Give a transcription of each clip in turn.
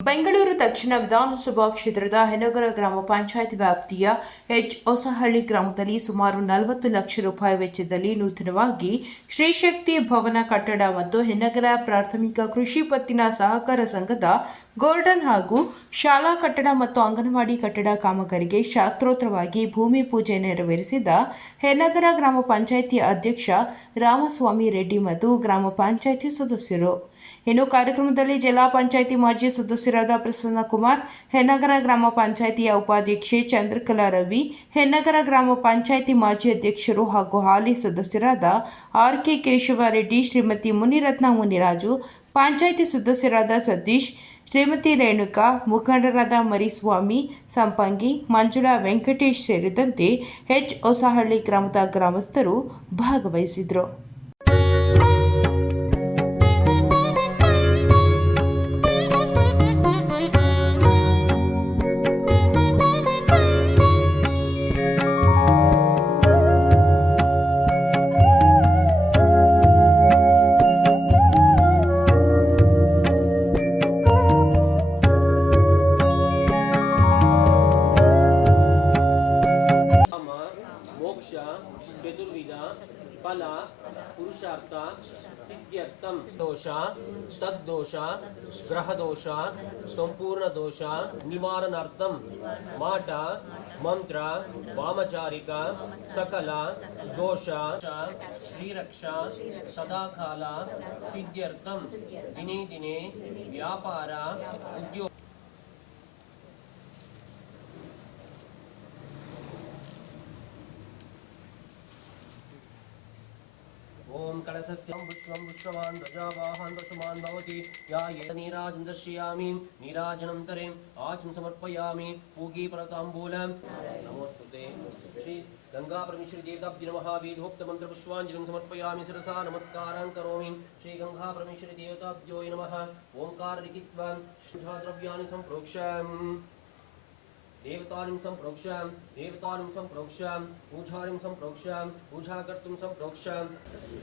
ಬೆಂಗಳೂರು ದಕ್ಷಿಣ ವಿಧಾನಸಭಾ ಕ್ಷೇತ್ರದ ಹೆನಗರ ಗ್ರಾಮ ಪಂಚಾಯತ್ ವ್ಯಾಪ್ತಿಯ ಎಚ್ ಹೊಸಹಳ್ಳಿ ಗ್ರಾಮದಲ್ಲಿ ಸುಮಾರು ನಲವತ್ತು ಲಕ್ಷ ರೂಪಾಯಿ ವೆಚ್ಚದಲ್ಲಿ ನೂತನವಾಗಿ ಶ್ರೀಶಕ್ತಿ ಭವನ ಕಟ್ಟಡ ಮತ್ತು ಹೆನಗರ ಪ್ರಾಥಮಿಕ ಕೃಷಿ ಪತ್ತಿನ ಸಹಕಾರ ಸಂಘದ ಗೋಲ್ಡನ್ ಹಾಗೂ ಶಾಲಾ ಕಟ್ಟಡ ಮತ್ತು ಅಂಗನವಾಡಿ ಕಟ್ಟಡ ಕಾಮಗಾರಿಗೆ ಶಾಸ್ತ್ರೋತ್ರವಾಗಿ ಭೂಮಿ ಪೂಜೆ ನೆರವೇರಿಸಿದ ಹೆನಗರ ಗ್ರಾಮ ಪಂಚಾಯಿತಿ ಅಧ್ಯಕ್ಷ ರಾಮಸ್ವಾಮಿ ರೆಡ್ಡಿ ಮತ್ತು ಗ್ರಾಮ ಪಂಚಾಯಿತಿ ಸದಸ್ಯರು. ಇನ್ನು ಕಾರ್ಯಕ್ರಮದಲ್ಲಿ ಜಿಲ್ಲಾ ಪಂಚಾಯಿತಿ ಮಾಜಿ ಸದಸ್ಯರಾದ ಪ್ರಸನ್ನ ಕುಮಾರ್ ಹೆನ್ನಗರ ಗ್ರಾಮ ಪಂಚಾಯಿತಿಯ ಉಪಾಧ್ಯಕ್ಷೆ ಚಂದ್ರಕಲಾ ರವಿ ಹೆನ್ನಗರ ಗ್ರಾಮ ಪಂಚಾಯಿತಿ ಮಾಜಿ ಅಧ್ಯಕ್ಷರು ಹಾಗೂ ಹಾಲಿ ಸದಸ್ಯರಾದ ಆರ್ ಕೆ ಕೇಶವರೆಡ್ಡಿ, ಶ್ರೀಮತಿ ಮುನಿರತ್ನ ಮುನಿರಾಜು, ಪಂಚಾಯಿತಿ ಸದಸ್ಯರಾದ ಸತೀಶ್, ಶ್ರೀಮತಿ ರೇಣುಕಾ, ಮುಖಂಡರಾದ ಮರಿಸ್ವಾಮಿ, ಸಂಪಂಗಿ, ಮಂಜುಳಾ ವೆಂಕಟೇಶ್ ಸೇರಿದಂತೆ ಎಚ್. ಹೊಸಹಳ್ಳಿ ಗ್ರಾಮದ ಗ್ರಾಮಸ್ಥರು ಭಾಗವಹಿಸಿದರು तद्दोष ग्रहदोष संपूर्णदोष निवारणार्थम माट, मंत्र, वामचारिक, सकल, दोष, श्रीरक्षा सदाकाल सिद्ध्यर्थम दिने दिने, व्यापार उद्योग कलशस्यं पुष्पं पुष्पवान् ध्वजावाहान् पशुमान् भवति। या ये नीराजं दर्शयामि नीराजनं तरेम् आचं समर्पयामि। पूगीफलताम्बूलं नमोऽस्तु ते। श्री गङ्गापरमेश्वरीदेवताब्धिनमहावेदोक्तमन्त्रपुष्पाञ्जलिं समर्पयामि शिरसा नमस्कारान् करोमि। श्रीगङ्गापरमेश्वरीदेवताभ्यो नमः। ओङ्कारलिखित्वा शुभाद्रव्याणि सम्प्रोक्ष देवतानिं सम्प्रोक्ष्यां देवतानिं सम्प्रोक्ष्यां पूजारिं सम्प्रोक्ष्यां पूजा कर्तुं सम्प्रोक्ष्यां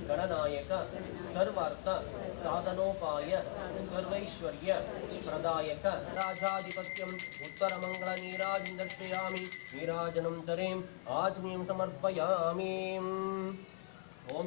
गणनायक, सर्वार्थ, साधनोपाय, सर्वैश्वर्य, प्रदायक, राजाधिपत्यम्, उत्तरमङ्गलनीराजं दर्शयामि, नीराजनं तरेम् आज्ञीं समर्पयामि। ॐ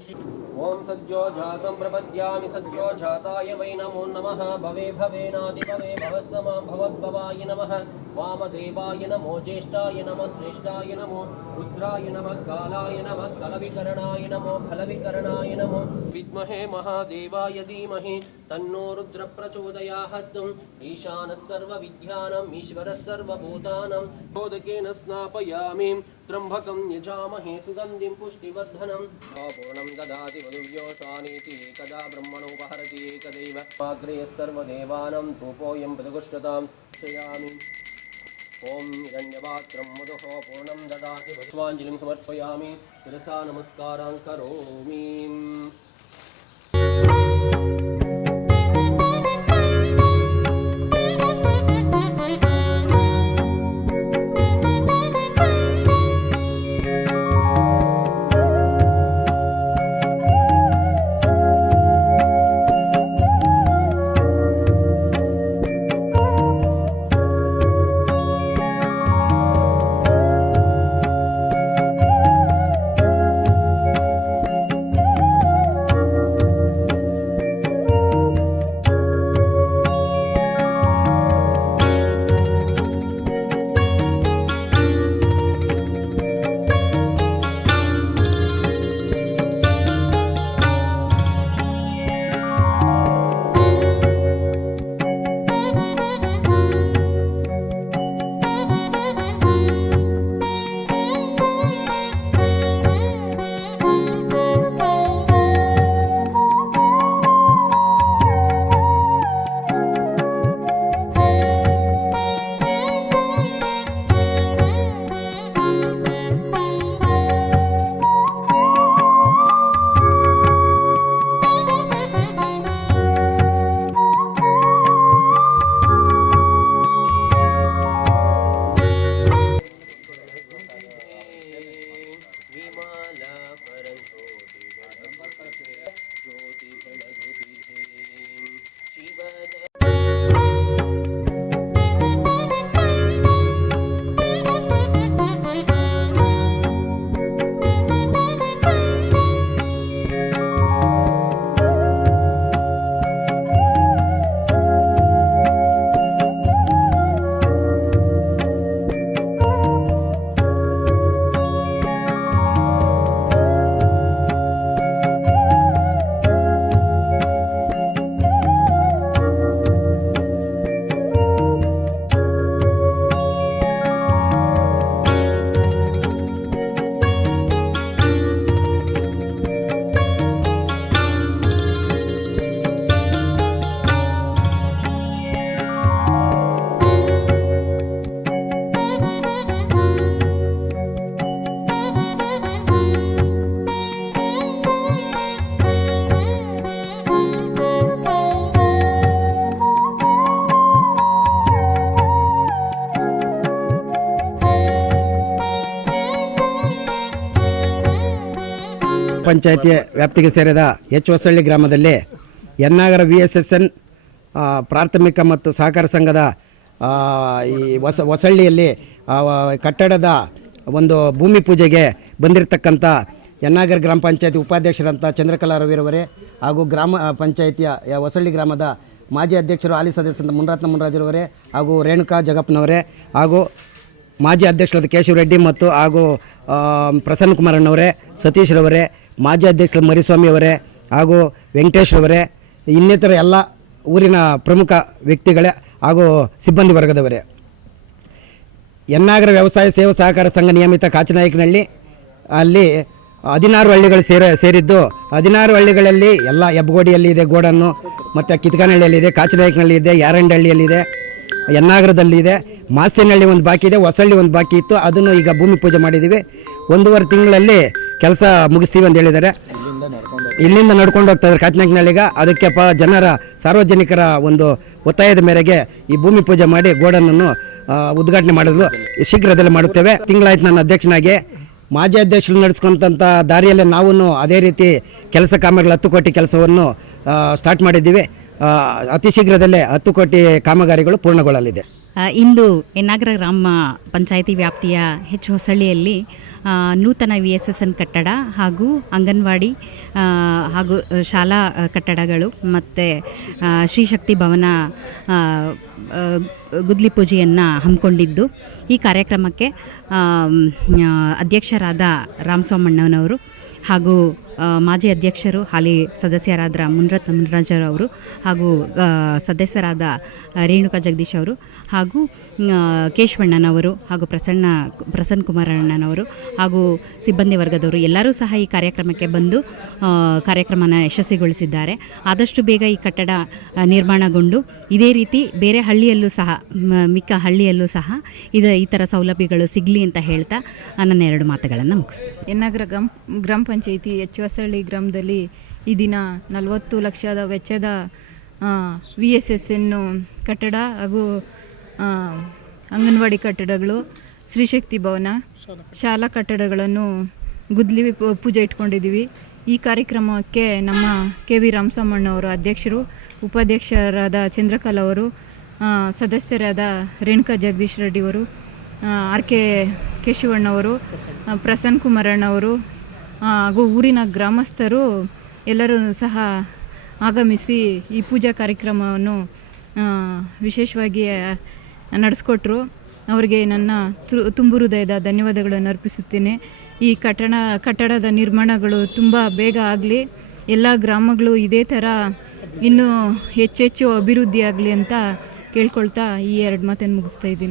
सद्यो जातं प्रपद्यामि, सद्यो जाताय वै नमो नमः। भवे भवेनादिभवे भवस्समा भवद्भवाय नमः। वामदेवाय नमो ज्येष्ठाय नमः श्रेष्ठाय नमो रुद्राय नमः कालाय नमः कलविकरणाय नमो फलविकरणाय नमो विद्महे महादेवाय धीमहि तन्नो रुद्रप्रचोदयात् ईशानः सर्वविद्यानाम् ईश्वरः सर्वभूतानां बोधकेन स्नापयामि त्र्यम्बकं यजामहे सुगन्धिं पुष्टिवर्धनम्। अपूर्णं ददाति मधुव्योषानीति एकदा ब्रह्मणोपहरति एकदैव। अग्रे सर्वदेवानां धूपोऽयं प्रतिगुष्ठतां क्षयामि। ॐ हिरण्यपात्रं मधुः पूर्णं ददाति पुष्पाञ्जलिं समर्पयामि शिरसा नमस्कार करोमि ಪಂಚಾಯತಿ ವ್ಯಾಪ್ತಿಗೆ ಸೇರಿದ ಎಚ್ ಹೊಸಳ್ಳಿ ಗ್ರಾಮದಲ್ಲಿ Yennagara V S S N ಪ್ರಾಥಮಿಕ ಮತ್ತು ಸಹಕಾರ ಸಂಘದ ಈ ಹೊಸ, ಹೊಸಳ್ಳಿಯಲ್ಲಿ ಕಟ್ಟಡದ ಒಂದು ಭೂಮಿ ಪೂಜೆಗೆ ಬಂದಿರತಕ್ಕಂಥ ಎನ್ನಾಗರ ಗ್ರಾಮ ಪಂಚಾಯತಿ ಉಪಾಧ್ಯಕ್ಷರಂಥ ಚಂದ್ರಕಲಾ ರವಿರವರೇ ಹಾಗೂ ಗ್ರಾಮ ಪಂಚಾಯತಿಯ ಹೊಸಳ್ಳಿ ಗ್ರಾಮದ ಮಾಜಿ ಅಧ್ಯಕ್ಷರು ಹಾಲಿ ಸದಸ್ಯರಂತ ಮುನರತ್ನ ಮುನರಾಜರವರೇ ಹಾಗೂ ರೇಣುಕಾ ಜಗಪ್ಪನವರೇ ಹಾಗೂ ಮಾಜಿ ಅಧ್ಯಕ್ಷರಾದ ಕೇಶವರೆಡ್ಡಿ ಮತ್ತು ಹಾಗೂ ಪ್ರಸನ್ನ ಕುಮಾರಣ್ಣವರೇ, ಸತೀಶ್ ರವರೇ ಮಾಜಿ ಅಧ್ಯಕ್ಷರು ಮರಿಸ್ವಾಮಿ ಅವರೇ ಹಾಗೂ ವೆಂಕಟೇಶ್ ಅವರೇ, ಇನ್ನಿತರ ಎಲ್ಲ ಊರಿನ ಪ್ರಮುಖ ವ್ಯಕ್ತಿಗಳೇ ಹಾಗೂ ಸಿಬ್ಬಂದಿ ವರ್ಗದವರೇ. ಎನ್ನಾಗರ ವ್ಯವಸಾಯ ಸೇವಾ ಸಹಕಾರ ಸಂಘ ನಿಯಮಿತ ಕಾಚನಾಯಕನಹಳ್ಳಿ, ಅಲ್ಲಿ ಹದಿನಾರು ಹಳ್ಳಿಗಳು ಸೇರ, ಸೇರಿದ್ದು ಹದಿನಾರು ಹಳ್ಳಿಗಳಲ್ಲಿ ಎಲ್ಲ ಹೆಬ್ಬಗೋಡಿಯಲ್ಲಿ ಇದೆ, ಗೋಡನ್ನು ಮತ್ತು ಕಿತ್ಕಾನಹಳ್ಳಿಯಲ್ಲಿ ಇದೆ ಕಾಚನಾಯಕನಹಳ್ಳಿ ಇದೆ, ಯಾರಂಡಹಳ್ಳಿಯಲ್ಲಿದೆ ಎನ್ನಾಗರದಲ್ಲಿ ಇದೆ ಮಾಸ್ತಿನಹಳ್ಳಿ ಒಂದು ಬಾಕಿ ಇದೆ ಹೊಸಳ್ಳಿ ಒಂದು ಬಾಕಿ ಇತ್ತು, ಅದನ್ನು ಈಗ ಭೂಮಿ ಪೂಜೆ ಮಾಡಿದ್ದೀವಿ. ಒಂದೂವರೆ ತಿಂಗಳಲ್ಲಿ ಕೆಲಸ ಮುಗಿಸ್ತೀವಿ ಅಂತ ಹೇಳಿದ್ದಾರೆ. ಇಲ್ಲಿಂದ ನಡ್ಕೊಂಡು ಹೋಗ್ತಾ ಇದ್ದಾರೆ ಕಾಚನಾಯಕನಹಳ್ಳಿಗ ಅದಕ್ಕೆ ಜನರ, ಸಾರ್ವಜನಿಕರ ಒಂದು ಒತ್ತಾಯದ ಮೇರೆಗೆ ಈ ಭೂಮಿ ಪೂಜೆ ಮಾಡಿ ಗೋಡನನ್ನು ಉದ್ಘಾಟನೆ ಮಾಡಿದ್ರು ಶೀಘ್ರದಲ್ಲೇ ಮಾಡುತ್ತೇವೆ. ತಿಂಗಳಾಯ್ತು ನನ್ನ ಅಧ್ಯಕ್ಷನಾಗಿ. ಮಾಜಿ ಅಧ್ಯಕ್ಷರು ನಡೆಸ್ಕೊಂತಂಥ ದಾರಿಯಲ್ಲೇ ನಾವು ಅದೇ ರೀತಿ ಕೆಲಸ ಕಾಮಗಾರಿಗಳು ಹತ್ತು ಕೋಟಿ ಕೆಲಸವನ್ನು ಸ್ಟಾರ್ಟ್ ಮಾಡಿದ್ದೀವಿ. ಅತಿ ಶೀಘ್ರದಲ್ಲೇ ಹತ್ತು ಕೋಟಿ ಕಾಮಗಾರಿಗಳು ಪೂರ್ಣಗೊಳ್ಳಲಿದೆ. ಇಂದು ಎನ್ನಾಗರ ಗ್ರಾಮ ಪಂಚಾಯಿತಿ ವ್ಯಾಪ್ತಿಯ ಹೆಚ್ ಹೊಸಳ್ಳಿಯಲ್ಲಿ ನೂತನ ವಿ ಎಸ್ ಎಸ್ ಎನ್ ಕಟ್ಟಡ ಹಾಗೂ ಅಂಗನವಾಡಿ ಹಾಗೂ ಶಾಲಾ ಕಟ್ಟಡಗಳು ಮತ್ತು ಶ್ರೀಶಕ್ತಿ ಭವನ ಗುದ್ಲಿ ಪೂಜೆಯನ್ನು ಹಮ್ಮಿಕೊಂಡಿದ್ದು. ಈ ಕಾರ್ಯಕ್ರಮಕ್ಕೆ ಅಧ್ಯಕ್ಷರಾದ ರಾಮಸ್ವಾಮಣ್ಣನವರು ಹಾಗೂ ಮಾಜಿ ಅಧ್ಯಕ್ಷರು, ಹಾಲಿ ಸದಸ್ಯರಾದ ಮುನ್ರತ್ನ ಮುನರಾಜರವರು ಹಾಗೂ ಸದಸ್ಯರಾದ ರೇಣುಕಾ ಜಗದೀಶ್ ಅವರು ಹಾಗೂ ಕೇಶವಣ್ಣನವರು ಹಾಗೂ ಪ್ರಸನ್ನ ಪ್ರಸನ್ನ ಕುಮಾರಣ್ಣನವರು ಹಾಗೂ ಸಿಬ್ಬಂದಿ ವರ್ಗದವರು ಎಲ್ಲರೂ ಸಹ ಈ ಕಾರ್ಯಕ್ರಮಕ್ಕೆ ಬಂದು ಕಾರ್ಯಕ್ರಮನ ಯಶಸ್ವಿಗೊಳಿಸಿದ್ದಾರೆ. ಆದಷ್ಟು ಬೇಗ ಈ ಕಟ್ಟಡ ನಿರ್ಮಾಣಗೊಂಡು ಇದೇ ರೀತಿ ಬೇರೆ ಹಳ್ಳಿಯಲ್ಲೂ ಸಹ ಮಿಕ್ಕ ಹಳ್ಳಿಯಲ್ಲೂ ಸಹ ಇದು, ಈ ಥರ ಸೌಲಭ್ಯಗಳು ಸಿಗಲಿ ಅಂತ ಹೇಳ್ತಾ ನನ್ನ ಎರಡು ಮಾತುಗಳನ್ನು ಮುಗಿಸ್ತೀನಿ. ಎನ್ನಗರ ಗ್ರಾಮ ಗ್ರಾಮ ಪಂಚಾಯಿತಿ ಎಚ್ ಹೊಸಳ್ಳಿ ಗ್ರಾಮದಲ್ಲಿ ಈ ದಿನ ನಲವತ್ತು ಲಕ್ಷದ ವೆಚ್ಚದ ವಿ ಎಸ್ ಎಸ್ ಎನ್ನು ಕಟ್ಟಡ ಹಾಗೂ ಅಂಗನವಾಡಿ ಕಟ್ಟಡಗಳು ಶ್ರೀಶಕ್ತಿ ಭವನ, ಶಾಲಾ ಕಟ್ಟಡಗಳನ್ನು ಗುದ್ಲಿ ಪೂಜೆ ಇಟ್ಕೊಂಡಿದ್ದೀವಿ. ಈ ಕಾರ್ಯಕ್ರಮಕ್ಕೆ ನಮ್ಮ ಕೆ ವಿ ರಾಮಸಮ್ಮಣ್ಣವರು ಅಧ್ಯಕ್ಷರು, ಉಪಾಧ್ಯಕ್ಷರಾದ ಚಂದ್ರಕಲಾ ಅವರು ಸದಸ್ಯರಾದ ರೇಣುಕಾ ಜಗದೀಶ್ ರೆಡ್ಡಿಯವರು ಆರ್ ಕೆ ಕೇಶವಣ್ಣವರು ಪ್ರಸನ್ನ ಕುಮಾರಣ್ಣವರು ಹಾಗೂ ಊರಿನ ಗ್ರಾಮಸ್ಥರು ಎಲ್ಲರೂ ಸಹ ಆಗಮಿಸಿ ಈ ಪೂಜಾ ಕಾರ್ಯಕ್ರಮವನ್ನು ವಿಶೇಷವಾಗಿ ನಡೆಸ್ಕೊಟ್ರು. ಅವರಿಗೆ ನನ್ನ ತುಂಬು ಹೃದಯದ ಧನ್ಯವಾದಗಳನ್ನು ಅರ್ಪಿಸುತ್ತೇನೆ. ಈ ಕಟ್ಟಡ ಕಟ್ಟಡದ ನಿರ್ಮಾಣಗಳು ತುಂಬ ಬೇಗ ಆಗಲಿ, ಎಲ್ಲ ಗ್ರಾಮಗಳು ಇದೇ ಥರ ಇನ್ನೂ ಹೆಚ್ಚೆಚ್ಚು ಅಭಿವೃದ್ಧಿ ಆಗಲಿ ಅಂತ ಕೇಳ್ಕೊಳ್ತಾ ಈ ಎರಡು ಮಾತನ್ನು ಮುಗಿಸ್ತಾ ಇದ್ದೀನಿ.